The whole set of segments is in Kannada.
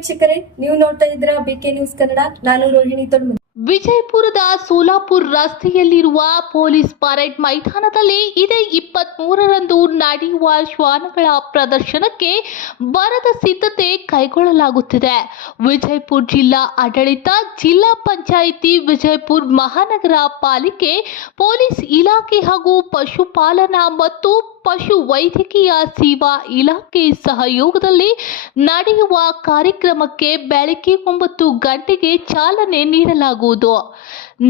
ವೀಕ್ಷಕರೇ, ನೀವು ನೋಡ್ತಾ ಇದ್ದೀರಾ ಬಿಕೆ ನ್ಯೂಸ್ ಕನ್ನಡ. ನಾನು ರೋಹಿಣಿ ತೊಳ್ಮುದಿ. ವಿಜಯಪುರದ ಸೋಲಾಪುರ ರಸ್ತೆಯಲ್ಲಿರುವ ಪೊಲೀಸ್ ಪರೇಡ್ ಮೈದಾನದಲ್ಲಿ ಇದೇ 23ರಂದು ನಡೆಯುವ ಶ್ವಾನಗಳ ಪ್ರದರ್ಶನಕ್ಕೆ ಬರದ ಸಿದ್ಧತೆ ಕೈಗೊಳ್ಳಲಾಗುತ್ತಿದೆ. ವಿಜಯಪುರ ಜಿಲ್ಲಾ ಆಡಳಿತ, ಜಿಲ್ಲಾ ಪಂಚಾಯಿತಿ, ವಿಜಯಪುರ ಮಹಾನಗರ ಪಾಲಿಕೆ, ಪೊಲೀಸ್ ಇಲಾಖೆ ಹಾಗೂ ಪಶುಪಾಲನಾ ಮತ್ತು ಪಶು ವೈದ್ಯಕೀಯ ಸೇವಾ ಇಲಾಖೆ ಸಹಯೋಗದಲ್ಲಿ ನಡೆಯುವ ಕಾರ್ಯಕ್ರಮಕ್ಕೆ ಬೆಳಗ್ಗೆ 9 ಗಂಟೆಗೆ ಚಾಲನೆ ನೀಡಲಾಗುವುದು.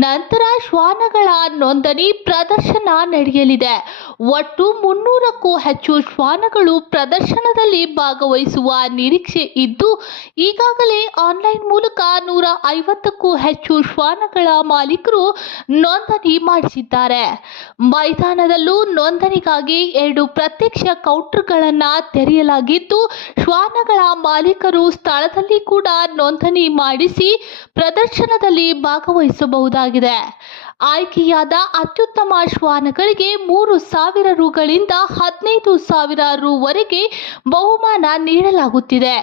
ನಂತರ ಶ್ವಾನಗಳ ನೋಂದಣಿ ಪ್ರದರ್ಶನ ನಡೆಯಲಿದೆ. ಒಟ್ಟು 300ಕ್ಕೂ ಹೆಚ್ಚು ಶ್ವಾನಗಳು ಪ್ರದರ್ಶನದಲ್ಲಿ ಭಾಗವಹಿಸುವ ನಿರೀಕ್ಷೆ ಇದ್ದು, ಈಗಾಗಲೇ ಆನ್ಲೈನ್ ಮೂಲಕ 150ಕ್ಕೂ ಹೆಚ್ಚು ಶ್ವಾನಗಳ ಮಾಲೀಕರು ನೋಂದಣಿ ಮಾಡಿಸಿದ್ದಾರೆ. ಮೈದಾನದಲ್ಲೂ ನೋಂದಣಿಗಾಗಿ 2 ಪ್ರತ್ಯಕ್ಷ ಕೌಂಟರ್ಗಳನ್ನು ತೆರೆಯಲಾಗಿದ್ದು, ಶ್ವಾನಗಳ ಮಾಲೀಕರು ಸ್ಥಳದಲ್ಲಿ ಕೂಡ ನೋಂದಣಿ ಮಾಡಿಸಿ ಪ್ರದರ್ಶನದಲ್ಲಿ ಭಾಗವಹಿಸಬಹುದಾಗಿದೆ. ಆಯ್ಕೆಯಾದ ಅತ್ಯುತ್ತಮ ಶ್ವಾನಗಳಿಗೆ 3,000 ರುಗಳಿಂದ 15,000 ರುವರೆಗೆ ಬಹುಮಾನ ನೀಡಲಾಗುತ್ತಿದೆ.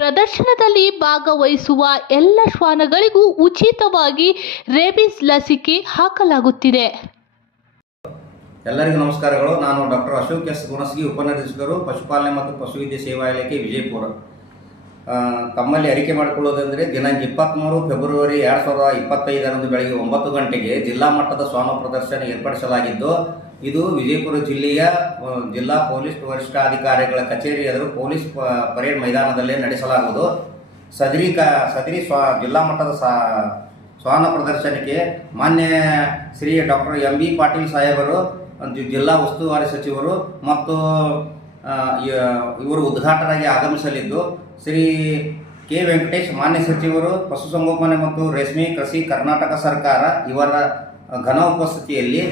ಪ್ರದರ್ಶನದಲ್ಲಿ ಭಾಗವಹಿಸುವ ಎಲ್ಲ ಶ್ವಾನಗಳಿಗೂ ಉಚಿತವಾಗಿ ರೇಬಿಸ್ ಲಸಿಕೆ ಹಾಕಲಾಗುತ್ತಿದೆ. ಎಲ್ಲರಿಗೂ ನಮಸ್ಕಾರಗಳು. ನಾನು ಡಾಕ್ಟರ್ ಅಶೋಕ್ ಎಸ್ ಗುಣಸಗಿ, ಉಪನಿರ್ದೇಶಕರು, ಪಶುಪಾಲನೆ ಮತ್ತು ಪಶುವೈದ್ಯ ಸೇವಾ ಇಲಾಖೆ, ವಿಜಯಪುರ. ತಮ್ಮಲ್ಲಿ ಅರಿಕೆ ಮಾಡಿಕೊಳ್ಳುವುದೆಂದರೆ, ದಿನಾಂಕ 23 ಫೆಬ್ರವರಿ 2025ರಂದು ಬೆಳಗ್ಗೆ 9 ಗಂಟೆಗೆ ಜಿಲ್ಲಾ ಮಟ್ಟದ ಶ್ವಾನ ಪ್ರದರ್ಶನ ಏರ್ಪಡಿಸಲಾಗಿದ್ದು, ಇದು ವಿಜಯಪುರ ಜಿಲ್ಲೆಯ ಜಿಲ್ಲಾ ಪೊಲೀಸ್ ವರಿಷ್ಠಾಧಿಕಾರಿಗಳ ಕಚೇರಿ ಎದುರು ಪೊಲೀಸ್ ಪರೇಡ್ ಮೈದಾನದಲ್ಲೇ ನಡೆಸಲಾಗುವುದು. ಸದರಿ ಜಿಲ್ಲಾ ಮಟ್ಟದ ಶ್ವಾನ ಪ್ರದರ್ಶನಕ್ಕೆ ಮಾನ್ಯ Shri doctor M B Patil ಸಾಹೇಬರು, ಜಿಲ್ಲಾ ಉಸ್ತುವಾರಿ ಸಚಿವರು ಮತ್ತು ಇವರು ಉದ್ಘಾಟನೆಗೆ ಆಗಮಿಸಲಿದ್ದು, ಶ್ರೀ ಕೆ ವೆಂಕಟೇಶ್ ಮಾನ್ಯ ಸಚಿವರು, ಪಶುಸಂಗೋಪನೆ ಮತ್ತು ರೇಷ್ಮೆ ಕೃಷಿ ಕರ್ನಾಟಕ ಸರ್ಕಾರ ಇವರ ಘನ ಉಪಸ್ಥಿತಿಯಲ್ಲಿ,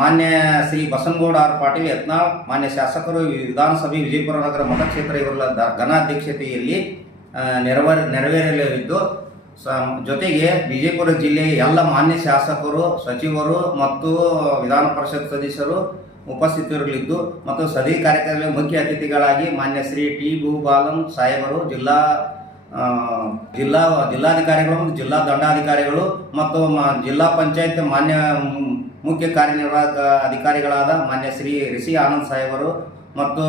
ಮಾನ್ಯ ಶ್ರೀ ಬಸನಗೌಡ ಆರ್ ಪಾಟೀಲ್ ಯತ್ನಾಳ್ ಮಾನ್ಯ ಶಾಸಕರು, ವಿಧಾನಸಭೆ ವಿಜಯಪುರ ನಗರ ಮತಕ್ಷೇತ್ರ ಇವರ ಘನ ಅಧ್ಯಕ್ಷತೆಯಲ್ಲಿ ನೆರವೇರಲಿದ್ದು, ಜೊತೆಗೆ ವಿಜಯಪುರ ಜಿಲ್ಲೆಯ ಎಲ್ಲ ಮಾನ್ಯ ಶಾಸಕರು, ಸಚಿವರು ಮತ್ತು ವಿಧಾನ ಪರಿಷತ್ ಸದಸ್ಯರು ಉಪಸ್ಥಿತರಿರಲಿದ್ದು, ಮತ್ತು ಸದರಿ ಕಾರ್ಯಕ್ರಮದಲ್ಲಿ ಮುಖ್ಯ ಅತಿಥಿಗಳಾಗಿ ಮಾನ್ಯ ಶ್ರೀ ಟಿ ಭೂಬಾಲನ್ ಸಾಹೇಬರು, ಜಿಲ್ಲಾಧಿಕಾರಿಗಳು ಮತ್ತು ಜಿಲ್ಲಾ ದಂಡಾಧಿಕಾರಿಗಳು ಮತ್ತು ಜಿಲ್ಲಾ ಪಂಚಾಯತ್ ಮಾನ್ಯ ಮುಖ್ಯ ಕಾರ್ಯನಿರ್ವಾಹಕ ಅಧಿಕಾರಿಗಳಾದ ಮಾನ್ಯ ಶ್ರೀ ರಿಷಿ ಆನಂದ್ ಸಾಹೇಬರು ಮತ್ತು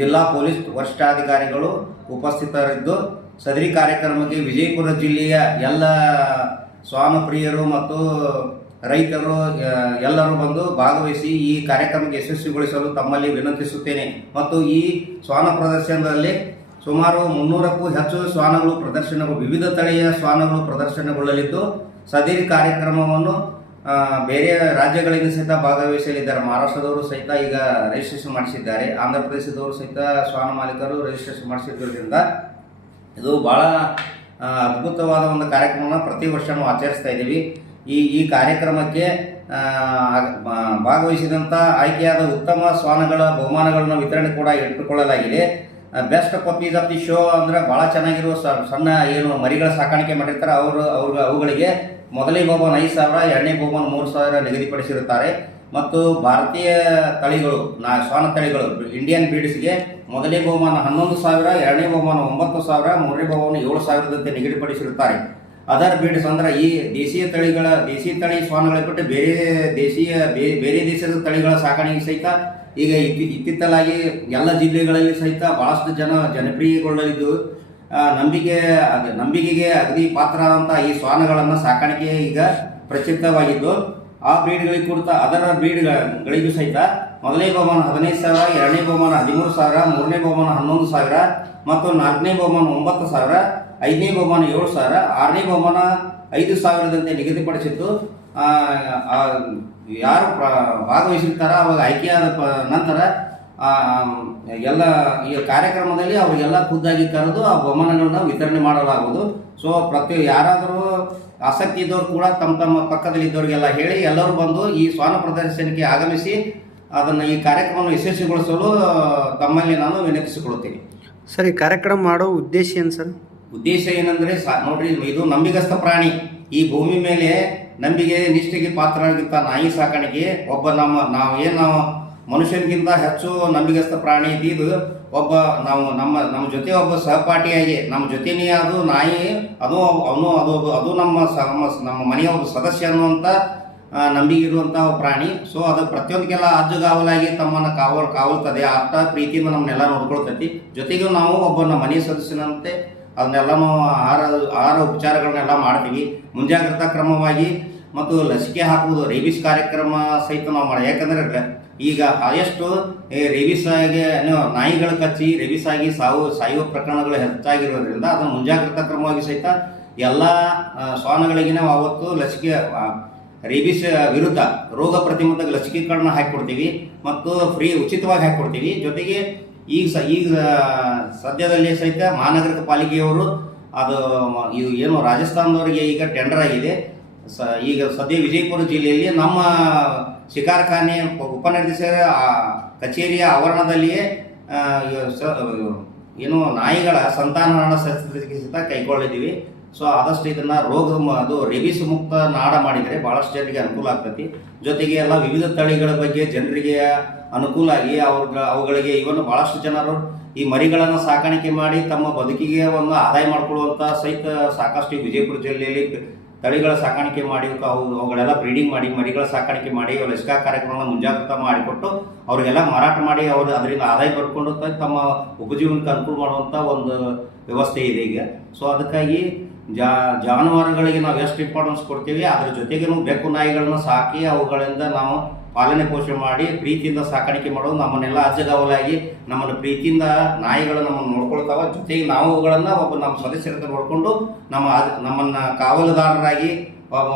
ಜಿಲ್ಲಾ ಪೊಲೀಸ್ ವರಿಷ್ಠಾಧಿಕಾರಿಗಳು ಉಪಸ್ಥಿತರಿದ್ದು, ಸದರಿ ಕಾರ್ಯಕ್ರಮಕ್ಕೆ ವಿಜಯಪುರ ಜಿಲ್ಲೆಯ ಎಲ್ಲ ಶ್ವಾನ ಪ್ರಿಯರು ಮತ್ತು ರೈತರು ಎಲ್ಲರೂ ಬಂದು ಭಾಗವಹಿಸಿ ಈ ಕಾರ್ಯಕ್ರಮಕ್ಕೆ ಯಶಸ್ವಿಗೊಳಿಸಲು ತಮ್ಮಲ್ಲಿ ವಿನಂತಿಸುತ್ತೇನೆ. ಮತ್ತು ಈ ಶ್ವಾನ ಪ್ರದರ್ಶನದಲ್ಲಿ ಸುಮಾರು 300ಕ್ಕೂ ಹೆಚ್ಚು ಶ್ವಾನಗಳು ವಿವಿಧ ತಳಿಯ ಶ್ವಾನಗಳು ಪ್ರದರ್ಶನಗೊಳ್ಳಲಿದ್ದು, ಸದರಿ ಕಾರ್ಯಕ್ರಮವನ್ನು ಬೇರೆ ರಾಜ್ಯಗಳಿಂದ ಸಹಿತ ಭಾಗವಹಿಸಲಿದ್ದಾರೆ. ಮಹಾರಾಷ್ಟ್ರದವರು ಸಹಿತ ಈಗ ರಿಜಿಸ್ಟ್ರೇಷನ್ ಮಾಡಿಸಿದ್ದಾರೆ. ಆಂಧ್ರ ಪ್ರದೇಶದವರು ಸಹಿತ ಶ್ವಾನ ಮಾಲೀಕರು ರಿಜಿಸ್ಟ್ರೇಷನ್ ಮಾಡಿಸಿದ್ದರಿಂದ ಇದು ಭಾಳ ಅದ್ಭುತವಾದ ಒಂದು ಕಾರ್ಯಕ್ರಮವನ್ನು ಪ್ರತಿ ವರ್ಷ ನಾವು ಆಚರಿಸ್ತಾ ಇದ್ದೀವಿ. ಈ ಕಾರ್ಯಕ್ರಮಕ್ಕೆ ಭಾಗವಹಿಸಿದಂಥ ಆಯ್ಕೆಯಾದ ಉತ್ತಮ ಶ್ವಾನಗಳ ಬಹುಮಾನಗಳನ್ನು ವಿತರಣೆ ಕೂಡ ಇಟ್ಟುಕೊಳ್ಳಲಾಗಿದೆ. Best puppies of the show ಅಂದರೆ ಭಾಳ ಚೆನ್ನಾಗಿರುವ ಸಣ್ಣ ಏನು ಮರಿಗಳ ಸಾಕಾಣಿಕೆ ಮಾಡಿರ್ತಾರೆ ಅವುಗಳಿಗೆ ಮೊದಲನೇ ಬಹುಮಾನ 5,000, ಎರಡನೇ ಬಹುಮಾನ 3,000 ನಿಗದಿಪಡಿಸಿರುತ್ತಾರೆ. ಮತ್ತು ಭಾರತೀಯ ತಳಿಗಳು ಶ್ವಾನ ತಳಿಗಳು ಇಂಡಿಯನ್ ಬ್ರೀಡ್ಸ್ಗೆ ಮೊದಲನೇ ಬಹುಮಾನ 11,000, ಎರಡನೇ ಬಹುಮಾನ 9,000, ಮೂರನೇ ಬಹುಮಾನ 7,000ದಂತೆ ನಿಗದಿಪಡಿಸಿರುತ್ತಾರೆ. ಅದರ್ ಬ್ರೀಡ್ಸ್ ಅಂದ್ರೆ ಈ ದೇಶೀಯ ತಳಿ ಶ್ವಾನಗಳ ಬಿಟ್ಟು ಬೇರೆ ದೇಶದ ತಳಿಗಳ ಸಾಕಾಣಿಕೆ ಸಹಿತ ಈಗ ಇತ್ತಿತ್ತಲಾಗಿ ಎಲ್ಲ ಜಿಲ್ಲೆಗಳಲ್ಲಿ ಸಹಿತ ಬಹಳಷ್ಟು ಜನಪ್ರಿಯಗೊಳ್ಳಲಿದ್ದು, ನಂಬಿಕೆಗೆ ಅಗದಿ ಪಾತ್ರರಾದಂಥ ಈ ಶ್ವಾನಗಳನ್ನು ಸಾಕಾಣಿಕೆ ಈಗ ಪ್ರಚಲಿತವಾಗಿದ್ದು, ಆ ಬ್ರೀಡ್ಗಳಿಗೆ ಕುರಿತ ಅದರ ಬ್ರೀಡ್ಗಳಿಗೂ ಸಹಿತ ಮೊದಲನೇ ಬಹುಮಾನ 15,000, ಎರಡನೇ ಬಹುಮಾನ 13,000, ಮೂರನೇ ಬಹುಮಾನ 11,000 ಮತ್ತು ನಾಲ್ಕನೇ ಬಹುಮಾನ 9,000, ಐದನೇ ಬಹುಮಾನ 7,000, ಆರನೇ ಬಹುಮಾನ 5,000ದಂತೆ ನಿಗದಿಪಡಿಸಿದ್ದು, ಯಾರು ಭಾಗವಹಿಸಿರ್ತಾರ ಅವಾಗ ಆಯ್ಕೆಯಾದ ನಂತರ ಎಲ್ಲ ಈ ಕಾರ್ಯಕ್ರಮದಲ್ಲಿ ಅವರಿಗೆಲ್ಲ ಖುದ್ದಾಗಿ ಕರೆದು ಆ ಬಹುಮಾನಗಳನ್ನ ವಿತರಣೆ ಮಾಡಲಾಗುವುದು. ಸೊ ಯಾರಾದರೂ ಆಸಕ್ತಿ ಇದ್ದವರು ಕೂಡ ತಮ್ಮ ಪಕ್ಕದಲ್ಲಿ ಇದ್ದವರಿಗೆಲ್ಲ ಹೇಳಿ ಎಲ್ಲರೂ ಬಂದು ಈ ಶ್ವಾನ ಪ್ರದರ್ಶನಕ್ಕೆ ಆಗಮಿಸಿ ಅದನ್ನು ಈ ಕಾರ್ಯಕ್ರಮವನ್ನು ಯಶಸ್ವಿಗೊಳಿಸಲು ತಮ್ಮಲ್ಲಿ ನಾನು ವಿನಂತಿಸಿಕೊಳ್ಳುತ್ತೇನೆ. ಸರ್, ಈ ಕಾರ್ಯಕ್ರಮ ಮಾಡೋ ಉದ್ದೇಶ ಏನು ಸರ್? ಉದ್ದೇಶ ಏನಂದರೆ ನೋಡ್ರಿ, ಇದು ನಂಬಿಗಸ್ತ ಪ್ರಾಣಿ. ಈ ಭೂಮಿ ಮೇಲೆ ನಂಬಿಕೆ ನಿಷ್ಠೆಗೆ ಪಾತ್ರರಾಗಿದ್ದ ನಾಯಿ ಸಾಕಾಣಿಕೆ ನಾವು ಮನುಷ್ಯನಿಗಿಂತ ಹೆಚ್ಚು ನಂಬಿಗಸ್ತ ಪ್ರಾಣಿ ಇದು. ಒಬ್ಬ ನಮ್ಮ ಜೊತೆ ಒಬ್ಬ ಸಹಪಾಠಿಯಾಗಿ ನಮ್ಮ ಜೊತೆನೇ ಅದು ನಾಯಿ ಅದು ನಮ್ಮ ಮನೆಯ ಒಬ್ಬ ಸದಸ್ಯ ಅನ್ನುವಂಥ ನಂಬಿಕೆ ಇರುವಂಥ ಪ್ರಾಣಿ. ಸೊ ಅದು ಪ್ರತಿಯೊಂದಕ್ಕೆಲ್ಲ ಅಜ್ಜುಗಾವಲಾಗಿ ತಮ್ಮನ್ನು ಕಾವಲ್ತದೆ, ಅರ್ಥ ಪ್ರೀತಿಯಿಂದ ನಮ್ಮನ್ನೆಲ್ಲ ನೋಡ್ಕೊಳ್ತೈತಿ. ಜೊತೆಗೂ ನಾವು ಒಬ್ಬ ನಮ್ಮ ಮನೆಯ ಸದಸ್ಯನಂತೆ ಅದನ್ನೆಲ್ಲನೂ ಆಹಾರ ಉಪಚಾರಗಳನ್ನೆಲ್ಲ ಮಾಡ್ತೀವಿ ಮುಂಜಾಗ್ರತಾ ಕ್ರಮವಾಗಿ. ಮತ್ತು ಲಸಿಕೆ ಹಾಕುವುದು, ರೇಬಿಸ್ ಕಾರ್ಯಕ್ರಮ ಸಹಿತ ನಾವು ಮಾಡಿ. ಯಾಕಂದರೆ ಈಗ ಹೈಯೆಸ್ಟು ರೇಬಿಸ್ ಆಗಿ ನಾಯಿಗಳ ಕಚ್ಚಿ ರೇಬಿಸ್ ಆಗಿ ಸಾಯುವ ಪ್ರಕರಣಗಳು ಹೆಚ್ಚಾಗಿರೋದ್ರಿಂದ ಅದನ್ನು ಮುಂಜಾಗ್ರತಾ ಕ್ರಮವಾಗಿ ಸಹಿತ ಎಲ್ಲ ಶ್ವಾನಗಳಿಗೆ ನಾವು ಅವತ್ತು ಲಸಿಕೆ ರೇಬಿಸ್ ವಿರುದ್ಧ ರೋಗ ಪ್ರತಿರೋಧಕ ಲಸಿಕೆಗಳನ್ನ ಹಾಕಿಕೊಡ್ತೀವಿ ಮತ್ತು ಉಚಿತವಾಗಿ ಹಾಕಿಕೊಡ್ತೀವಿ. ಜೊತೆಗೆ ಈಗ ಸದ್ಯದಲ್ಲೇ ಸಹಿತ ಮಹಾನಗರ ಪಾಲಿಕೆಯವರು ಇದು ಏನು ರಾಜಸ್ಥಾನದವರಿಗೆ ಈಗ ಟೆಂಡರ್ ಆಗಿದೆ. ಈಗ ಸದ್ಯ ವಿಜಯಪುರ ಜಿಲ್ಲೆಯಲ್ಲಿ ನಮ್ಮ ಶಿಕಾರಖಾನೆ ಉಪನಿರ್ದೇಶಕರ ಕಚೇರಿಯ ಆವರಣದಲ್ಲಿಯೇ ಏನು ನಾಯಿಗಳ ಸಂತಾನಹರಣ ಶಸ್ತ್ರಚಿಕಿತ್ಸೆ ಕೈಗೊಳ್ಳಿದ್ದೀವಿ. ಸೊ ಆದಷ್ಟು ಇದನ್ನು ಅದು ರೇಬಿಸ್ ಮುಕ್ತ ನಾಡ ಮಾಡಿದರೆ ಭಾಳಷ್ಟು ಜನರಿಗೆ ಅನುಕೂಲ ಆಗ್ತೈತಿ. ಜೊತೆಗೆ ಎಲ್ಲ ವಿವಿಧ ತಳಿಗಳ ಬಗ್ಗೆ ಜನರಿಗೆ ಅನುಕೂಲ ಆಗಿ ಅವುಗಳಿಗೆ ಇವನು ಭಾಳಷ್ಟು ಜನರು ಈ ಮರಿಗಳನ್ನು ಸಾಕಾಣಿಕೆ ಮಾಡಿ ತಮ್ಮ ಬದುಕಿಗೆ ಒಂದು ಆದಾಯ ಮಾಡಿಕೊಳ್ಳುವಂಥ ಸಹಿತ ಸಾಕಷ್ಟು ವಿಜಯಪುರ ಜಿಲ್ಲೆಯಲ್ಲಿ ತಳಿಗಳ ಸಾಕಾಣಿಕೆ ಮಾಡಿ ಅವುಗಳೆಲ್ಲ ಬ್ರೀಡಿಂಗ್ ಮಾಡಿ ಮರಿಗಳ ಸಾಕಾಣಿಕೆ ಮಾಡಿ ಲಸಿಕಾ ಕಾರ್ಯಕ್ರಮವನ್ನು ಮುಂಜಾಗ್ರತಾ ಮಾಡಿಕೊಟ್ಟು ಅವರಿಗೆಲ್ಲ ಮಾರಾಟ ಮಾಡಿ ಅದರಿಂದ ಆದಾಯ ಬರ್ಕೊಂಡು ತಮ್ಮ ಉಪಜೀವನಕ್ಕೆ ಅನುಕೂಲ ಮಾಡುವಂಥ ಒಂದು ವ್ಯವಸ್ಥೆ ಇದೆ ಈಗ. ಸೊ ಅದಕ್ಕಾಗಿ ಜಾನುವಾರುಗಳಿಗೆ ನಾವು ಎಷ್ಟು ಇಂಪಾರ್ಟೆನ್ಸ್ ಕೊಡ್ತೀವಿ ಅದ್ರ ಜೊತೆಗೆ ಬೆಕ್ಕು ನಾಯಿಗಳನ್ನ ಸಾಕಿ ಅವುಗಳಿಂದ ನಾವು ಪಾಲನೆ ಪೋಷಣೆ ಮಾಡಿ ಪ್ರೀತಿಯಿಂದ ಸಾಕಾಣಿಕೆ ಮಾಡೋದು. ನಮ್ಮನ್ನೆಲ್ಲ ಅಜ್ಜಗವಲಾಗಿ ನಮ್ಮನ್ನು ಪ್ರೀತಿಯಿಂದ ನಾಯಿಗಳು ನಮ್ಮನ್ನು ನೋಡ್ಕೊಳ್ತಾವ. ಜೊತೆಗೆ ನಾವು ಅವುಗಳನ್ನು ನಮ್ಮ ಸದಸ್ಯರಂತ ನೋಡಿಕೊಂಡು ನಮ್ಮನ್ನು ಕಾವಲುದಾರರಾಗಿ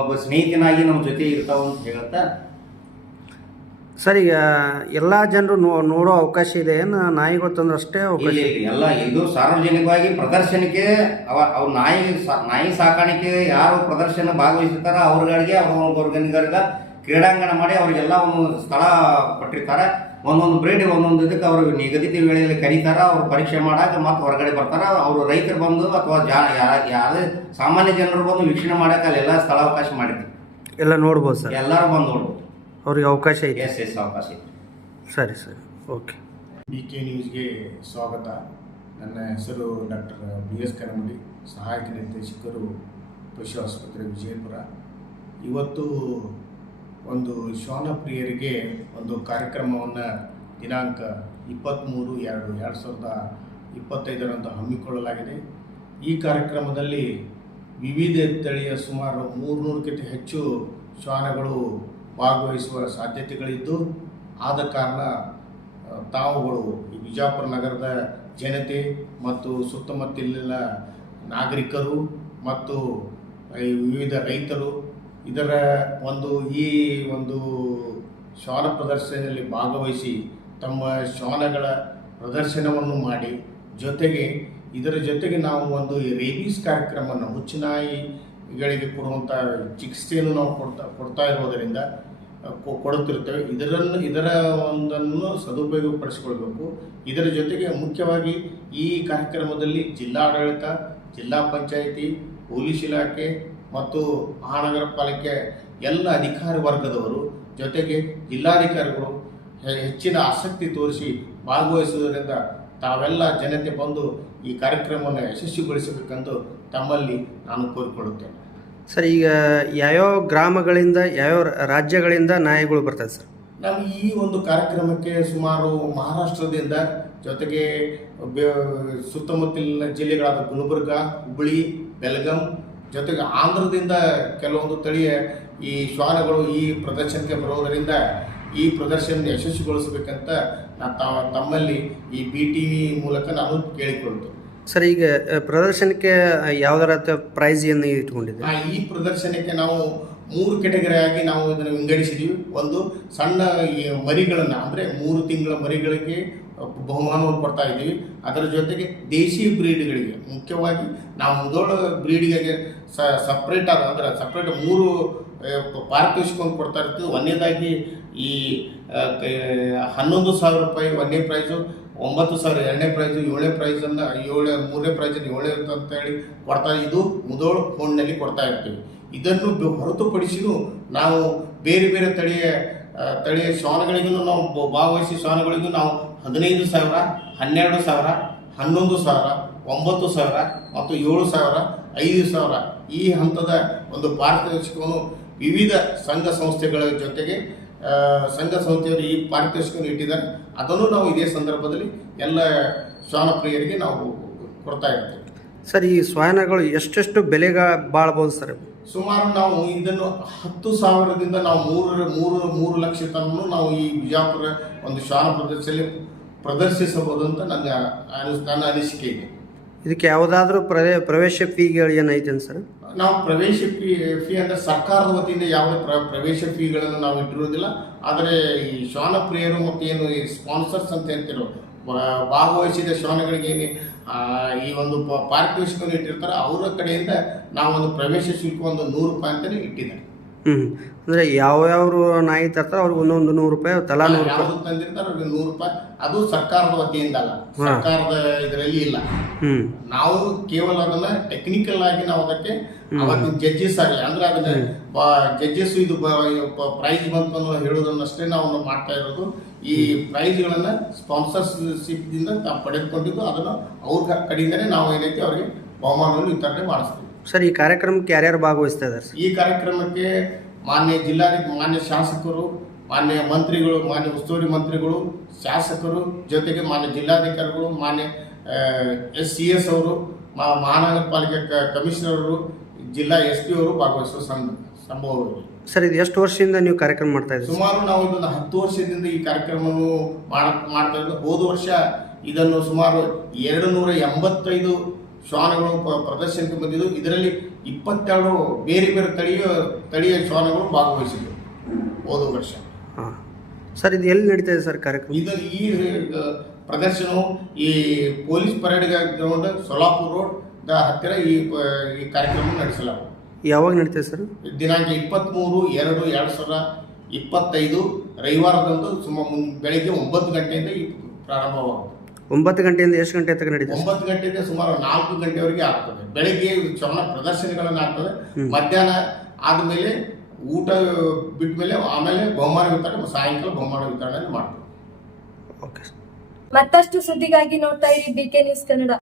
ಒಬ್ಬ ಸ್ನೇಹಿತನಾಗಿ ನಮ್ಮ ಜೊತೆ ಇರ್ತಾವ ಅಂತ ಹೇಳ್ತಾ. ಸರ್, ಈಗ ಎಲ್ಲ ಜನರು ನೋಡೋ ಅವಕಾಶ ಇದೆ ಏನು? ನಾಯಿಗಳು ತಂದ್ರೆ ಅಷ್ಟೇ ಅವಕಾಶ? ಎಲ್ಲ ಇದು ಸಾರ್ವಜನಿಕವಾಗಿ ಪ್ರದರ್ಶನಕ್ಕೆ ಅವ್ರ ನಾಯಿ ಸಾಕಾಣಿಕೆ ಯಾರು ಪ್ರದರ್ಶನ ಭಾಗವಹಿಸಿರ್ತಾರ ಅವ್ರಗಳಿಗೆ ಅವ್ರಿಗೆ ಕ್ರೀಡಾಂಗಣ ಮಾಡಿ ಅವರಿಗೆಲ್ಲ ಒಂದು ಸ್ಥಳ ಕೊಟ್ಟಿರ್ತಾರೆ. ಒಂದೊಂದು ಬ್ರೀಡ್ ಒಂದೊಂದು ಇದಕ್ಕೆ ಅವರು ನಿಗದಿತ ವೇಳೆಯಲ್ಲಿ ಕರೀತಾರ. ಅವ್ರು ಪರೀಕ್ಷೆ ಮಾಡಾಕ ಮತ್ತೆ ಹೊರಗಡೆ ಬರ್ತಾರ. ಅವರು ರೈತರು ಬಂದು ಅಥವಾ ಯಾವುದೇ ಸಾಮಾನ್ಯ ಜನರು ಬಂದು ವೀಕ್ಷಣೆ ಮಾಡಕ್ಕೆ ಅಲ್ಲೆಲ್ಲ ಸ್ಥಳ ಅವಕಾಶ ಮಾಡಿರ್ತೀವಿ. ಎಲ್ಲ ನೋಡ್ಬೋದು ಸರ್? ಎಲ್ಲರೂ ಬಂದು ನೋಡ್ಬೋದು. ಅವ್ರಿಗೆ ಅವಕಾಶ ಇದೆ? ಎಸ್ ಅವಕಾಶ ಇದೆ. ಸರಿ ಸರಿ, ಓಕೆ. BK ನ್ಯೂಸ್ಗೆ ಸ್ವಾಗತ. ನನ್ನ ಹೆಸರು ಡಾಕ್ಟರ್ BS ಕರಮಡಿ, ಸಹಾಯಕ ನಿರ್ದೇಶಕರು ಪಶು ಆಸ್ಪತ್ರೆ ವಿಜಯಪುರ. ಇವತ್ತು ಒಂದು ಶ್ವಾನ ಪ್ರಿಯರಿಗೆ ಒಂದು ಕಾರ್ಯಕ್ರಮವನ್ನು ದಿನಾಂಕ 23/2/2025 ಹಮ್ಮಿಕೊಳ್ಳಲಾಗಿದೆ. ಈ ಕಾರ್ಯಕ್ರಮದಲ್ಲಿ ವಿವಿಧ ತಳಿಯ ಸುಮಾರು 300ಕ್ಕಿಂತ ಹೆಚ್ಚು ಶ್ವಾನಗಳು ಭಾಗವಹಿಸುವ ಸಾಧ್ಯತೆಗಳಿದ್ದು, ಆದ ಕಾರಣ ತಾವುಗಳು ಈ ವಿಜಯಪುರ ನಗರದ ಜನತೆ ಮತ್ತು ಸುತ್ತಮುತ್ತಲಿನ ನಾಗರಿಕರು ಮತ್ತು ವಿವಿಧ ರೈತರು ಇದರ ಈ ಒಂದು ಶ್ವಾನ ಪ್ರದರ್ಶನದಲ್ಲಿ ಭಾಗವಹಿಸಿ ತಮ್ಮ ಶ್ವಾನಗಳ ಪ್ರದರ್ಶನವನ್ನು ಮಾಡಿ, ಇದರ ಜೊತೆಗೆ ನಾವು ಒಂದು ರೇಬಿಸ್ ಕಾರ್ಯಕ್ರಮವನ್ನು ಹುಚ್ಚುನಾಯಿಗಳಿಗೆ ಕೊಡುವಂಥ ಚಿಕಿತ್ಸೆಯನ್ನು ನಾವು ಕೊಡ್ತಾ ಇರೋದರಿಂದ ಕೊಡುತ್ತಿರ್ತೇವೆ. ಇದರ ಒಂದನ್ನು ಸದುಪಯೋಗಪಡಿಸಿಕೊಳ್ಬೇಕು. ಇದರ ಜೊತೆಗೆ ಮುಖ್ಯವಾಗಿ ಈ ಕಾರ್ಯಕ್ರಮದಲ್ಲಿ ಜಿಲ್ಲಾಡಳಿತ, ಜಿಲ್ಲಾ ಪಂಚಾಯಿತಿ, ಪೊಲೀಸ್ ಇಲಾಖೆ ಮತ್ತು ಮಹಾನಗರ ಪಾಲಿಕೆ ಎಲ್ಲ ಅಧಿಕಾರಿ ವರ್ಗದವರು ಜೊತೆಗೆ ಜಿಲ್ಲಾಧಿಕಾರಿಗಳು ಹೆಚ್ಚಿನ ಆಸಕ್ತಿ ತೋರಿಸಿ ಭಾಗವಹಿಸುವುದರಿಂದ ತಾವೆಲ್ಲ ಜನತೆ ಬಂದು ಈ ಕಾರ್ಯಕ್ರಮವನ್ನು ಯಶಸ್ವಿಗೊಳಿಸಬೇಕೆಂದು ತಮ್ಮಲ್ಲಿ ನಾನು ಕೋರಿಕೊಳ್ಳುತ್ತೇನೆ. ಸರ್, ಈಗ ಯಾವ್ಯಾವ ಗ್ರಾಮಗಳಿಂದ ಯಾವ್ಯಾವ ರಾಜ್ಯಗಳಿಂದ ನಾಯಿಗಳು ಬರ್ತದೆ ಸರ್? ನಾವು ಈ ಒಂದು ಕಾರ್ಯಕ್ರಮಕ್ಕೆ ಸುಮಾರು ಮಹಾರಾಷ್ಟ್ರದಿಂದ, ಜೊತೆಗೆ ಸುತ್ತಮುತ್ತಲಿನ ಜಿಲ್ಲೆಗಳಾದ ಗುಲ್ಬರ್ಗ, ಹುಬ್ಬಳ್ಳಿ, ಬೆಳಗಾಂ, ಜೊತೆಗೆ ಆಂಧ್ರದಿಂದ ಕೆಲವೊಂದು ತಳಿಯ ಈ ಶ್ವಾನಗಳು ಈ ಪ್ರದರ್ಶನಕ್ಕೆ ಬರುವುದರಿಂದ ಈ ಪ್ರದರ್ಶನ ಯಶಸ್ವಿಗೊಳಿಸಬೇಕಂತ ತಮ್ಮಲ್ಲಿ ಈ BTV ಮೂಲಕ ನಾನು ಕೇಳಿಕೊಳ್ತೇನೆ. ಸರ್, ಈಗ ಪ್ರದರ್ಶನಕ್ಕೆ ಯಾವುದರ ಪ್ರೈಸ್ ಏನು ಇಟ್ಕೊಂಡಿದ್ದೀವಿ? ಈ ಪ್ರದರ್ಶನಕ್ಕೆ ನಾವು 3 ಕೆಟಗರಿಯಾಗಿ ನಾವು ಇದನ್ನು ವಿಂಗಡಿಸಿದ್ದೀವಿ. ಒಂದು ಸಣ್ಣ ಮರಿಗಳನ್ನು ಅಂದರೆ 3 ತಿಂಗಳ ಮರಿಗಳಿಗೆ ಬಹುಮಾನವನ್ನು ಕೊಡ್ತಾ ಇದ್ದೀವಿ. ಅದರ ಜೊತೆಗೆ ದೇಶಿ ಬ್ರೀಡ್ಗಳಿಗೆ ಮುಖ್ಯವಾಗಿ ನಾವು ಮುದೋಳ ಬ್ರೀಡ್ಗೆ ಸಪ್ರೇಟ್ ಅಂದರೆ ಸಪ್ರೇಟ್ 3 ಪಾರಿತೋಷಿಕವನ್ನು ಕೊಡ್ತಾ ಇರ್ತೀವಿ. ಒಂದನೇದಾಗಿ ಈ 11,000 ರೂಪಾಯಿ ಒಂದನೇ ಪ್ರೈಸು, 9,000 ಎರಡನೇ ಪ್ರೈಸು, 7ನೇ ಪ್ರೈಸನ್ನು 3ನೇ ಪ್ರೈಸನ್ನು 7 ಅಂತೇಳಿ ಕೊಡ್ತಾ, ಇದು ಮುದೋಳ ಫೋನ್ನಲ್ಲಿ ಕೊಡ್ತಾ ಇರ್ತೀವಿ. ಇದನ್ನು ಹೊರತುಪಡಿಸಿಯೂ ನಾವು ಬೇರೆ ಬೇರೆ ತಳಿಯ ಶ್ವಾನಗಳಿಗೂ ನಾವು ಭಾಗವಹಿಸಿ ಶ್ವಾನಗಳಿಗೂ ನಾವು 15,000, 12,000, 11,000, 9,000 ಮತ್ತು 7,000, 5,000 ಈ ಹಂತದ ಒಂದು ಪಾರಿತೋಷಿಕವನ್ನು ವಿವಿಧ ಸಂಘ ಸಂಸ್ಥೆಗಳ ಜೊತೆಗೆ ಸಂಘ ಸಂಸ್ಥೆಯವರು ಈ ಪಾರಿತೋಷಿಕವನ್ನು ಇಟ್ಟಿದ್ದಾರೆ. ಅದನ್ನು ನಾವು ಇದೇ ಸಂದರ್ಭದಲ್ಲಿ ಎಲ್ಲ ಶ್ವಾನ ಪ್ರಿಯರಿಗೆ ನಾವು ಕೊಡ್ತಾ ಇರ್ತೇವೆ. ಸರ್, ಈ ಶ್ವಾನಗಳು ಎಷ್ಟೆಷ್ಟು ಬೆಲೆಗೆ ಬಾಳ್ಬೋದು ಸರ್? ಸುಮಾರು ನಾವು ಇದನ್ನು 10,000ದಿಂದ ನಾವು 3 ಲಕ್ಷ ತನಕ ನಾವು ಈ ಬಿಜಾಪುರ ಒಂದು ಶ್ವಾನ ಪ್ರದರ್ಶಿಸಬಹುದು ಅಂತ ನನ್ನ ಅನಿಸಿಕೆ ಇದೆ. ಇದಕ್ಕೆ ಯಾವುದಾದ್ರೂ ಪ್ರವೇಶ ಫೀಗಳು ಏನೈತೇನು ಸರ್? ನಾವು ಪ್ರವೇಶ ಫೀ ಅಂದರೆ ಸರ್ಕಾರದ ವತಿಯಿಂದ ಯಾವುದೇ ಪ್ರವೇಶ ಫೀಗಳನ್ನು ನಾವು ಇಟ್ಟಿರೋದಿಲ್ಲ. ಆದರೆ ಈ ಶ್ವಾನ ಪ್ರಿಯರು ಮತ್ತು ಏನು ಈ ಸ್ಪಾನ್ಸರ್ಸ್ ಅಂತ ಹೇಳ್ತಿರೋ ಭಾಗವಹಿಸಿದ ಶ್ವಾನಗಳಿಗೆ ಏನು ಈ ಒಂದು ಪಾರಿತೋಷಿಕವನ್ನು ಇಟ್ಟಿರ್ತಾರೆ, ಅವರ ಕಡೆಯಿಂದ ನಾವು ಒಂದು ಪ್ರವೇಶ ಶುಲ್ಕ ಒಂದು 100 ರೂಪಾಯಿ ಅಂತಲೇ ಇಟ್ಟಿದ್ದಾರೆ. ಅಂದರೆ ಯಾವ್ಯಾವ ನಾಯಿ ತರ್ತಾರೆ ಅವ್ರಿಗೆ ಒಂದೊಂದು 100 ರೂಪಾಯಿ ತಲಾ 100 ರೂಪಾಯಿ ಯಾವ್ದು ತಂದಿರ್ತಾರೆ ಅವ್ರಿಗೆ 100 ರೂಪಾಯಿ. ಅದು ಸರ್ಕಾರದ ವತಿಯಿಂದ ಅಲ್ಲ, ಸರ್ಕಾರದ ಇದರಲ್ಲಿ ಇಲ್ಲ. ನಾವು ಕೇವಲ ಅದನ್ನ ಟೆಕ್ನಿಕಲ್ ಆಗಿ ನಾವು ಅದಕ್ಕೆ ಅವತ್ತು ಜಡ್ಜಸ್ ಆಗಲಿ ಅಂದ್ರೆ ಅದನ್ನ ಜಡ್ಜಸ್ ಇದು ಪ್ರೈಸ್ ಬಂತು ಅನ್ನೋ ಹೇಳೋದನ್ನಷ್ಟೇ ನಾವು ಮಾಡ್ತಾ ಇರೋದು. ಈ ಪ್ರೈಸ್ಗಳನ್ನ ಸ್ಪಾನ್ಸರ್ಶಿಪ್ ದಿಂದ ನಾವು ಪಡೆದುಕೊಂಡಿದ್ದು ಅದನ್ನು ಅವ್ರ ಕಡೆಯಿಂದನೇ ನಾವು ಏನೈತಿ ಅವರಿಗೆ ಬಹುಮಾನವನ್ನು ವಿತರಣೆ ಮಾಡಿಸ್ತೀವಿ. ಸರ್, ಈ ಕಾರ್ಯಕ್ರಮಕ್ಕೆ ಯಾರ್ಯಾರು ಭಾಗವಹಿಸ್ತಾ ಇದ್ದಾರೆ? ಈ ಕಾರ್ಯಕ್ರಮಕ್ಕೆ ಮಾನ್ಯ ಶಾಸಕರು, ಮಾನ್ಯ ಮಂತ್ರಿಗಳು, ಮಾನ್ಯ ಉಸ್ತುವಾರಿ ಮಂತ್ರಿಗಳು, ಶಾಸಕರು ಜೊತೆಗೆ ಮಾನ್ಯ ಜಿಲ್ಲಾಧಿಕಾರಿಗಳು, ಮಾನ್ಯ CS ಅವರು, ಮಹಾನಗರ ಪಾಲಿಕೆ ಕಮಿಷನರ್ ಅವರು, ಜಿಲ್ಲಾ SP ಅವರು ಭಾಗವಹಿಸುವ ಸಂಭವವಿದೆ. ಸರ್, ಇದು ಎಷ್ಟು ವರ್ಷದಿಂದ ನೀವು ಕಾರ್ಯಕ್ರಮ ಮಾಡ್ತಾ ಇದ್ದೀರಿ? ಸುಮಾರು ನಾವು ಇದನ್ನು 10 ವರ್ಷದಿಂದ ಈ ಕಾರ್ಯಕ್ರಮವನ್ನು ಮಾಡ್ತಾ ಇದ್ದೀವಿ. ಹೋದ ವರ್ಷ ಇದನ್ನು ಸುಮಾರು 285 ಶ್ವಾನಗಳು ಪ್ರದರ್ಶನಕ್ಕೆ ಬಂದಿದ್ದು. ಇದರಲ್ಲಿ 22 ಬೇರೆ ಬೇರೆ ತಳಿಯ ಶ್ವಾನಗಳು ಭಾಗವಹಿಸಿದ್ವು ಹೋದ ವರ್ಷ. ಸರ್, ಇದು ಎಲ್ಲಿ ನಡೀತಾ ಇದೆ ಸರ್ ಕಾರ್ಯಕ್ರಮ? ಈ ಪ್ರದರ್ಶನವು ಈ police parade ground Solapur road ಹತ್ತಿರ ಈ ಕಾರ್ಯಕ್ರಮ ನಡೆಸಲಾಗುತ್ತದೆ. ಯಾವಾಗ ನಡೀತದೆ ಸರ್? ದಿನಾಂಕ 23/2/2025 ರವಿವಾರದಂದು ಬೆಳಗ್ಗೆ 9 ಗಂಟೆಯಿಂದ ಈ ಪ್ರಾರಂಭವಾಗುತ್ತದೆ. 9 ಗಂಟೆಯಿಂದ ಎಷ್ಟು ಗಂಟೆ ತನಕ ನಡೀತದೆ? 9 ಗಂಟೆಯಿಂದ ಸುಮಾರು 4 ಗಂಟೆವರೆಗೆ ಆಗ್ತದೆ. ಬೆಳಗ್ಗೆ ಶ್ವಾನ ಪ್ರದರ್ಶನಗಳನ್ನು ಆಗ್ತದೆ. ಮಧ್ಯಾಹ್ನ ಆದಮೇಲೆ ಊಟ ಬಿಟ್ಟ ಮೇಲೆ ಆಮೇಲೆ ಬಹುಮಾನ ವಿತರಣೆ, ಸಾಯಂಕಾಲ ಬಹುಮಾನ ವಿತರಣೆ ಮಾಡ್ತೀವಿ. ಮತ್ತಷ್ಟು ಸುದ್ದಿಗಾಗಿ ನೋಡ್ತಾ ಇರಿ BK ನ್ಯೂಸ್ ಕನ್ನಡ.